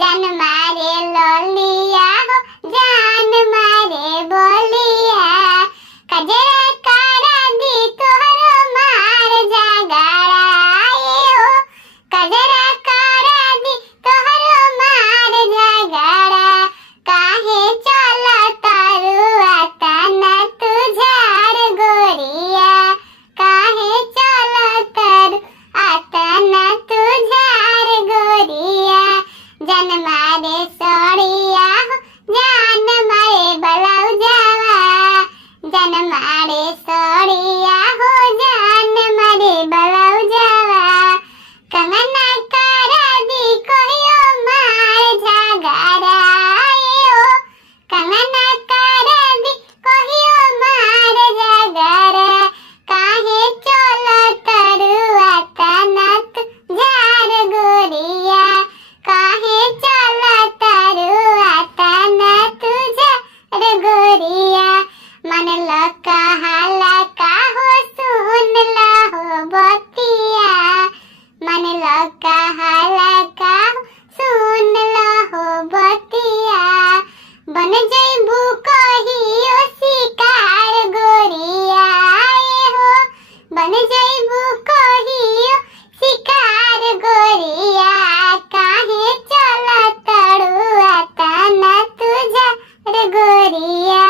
जान मारे लोलिया हो जान मारे बोलिया कजरा कारा दी तोहरो मार जागारा हो कजरा कारा दी तोहरो मार जागारा काहे चला तारुआ तना तुझार गोरिया काहे चला तारु आतना तुझार गोरिया जान मारे सोड़िया हो जान मारे ब्लाउजवा जान मारे सोड़िया हो जान मारे ब्लाउजवा कंगना करा दी कहियो मार झगड़ा हो कंगना करा दी कहियो मार झगड़ा काहे चला तरुआ तना तुझार गोरिया काहे चला तरुआ तना तुझार गोरिया मन लका हलका हो सुन ला हो बतिया मन लका हलका हो सुन ला हो बतिया बन जइबू कहियो शिकार गोरिया हो बन जइबू कहियो शिकार गोरिया काहे चला तरुआ तना तुझार गोरिया।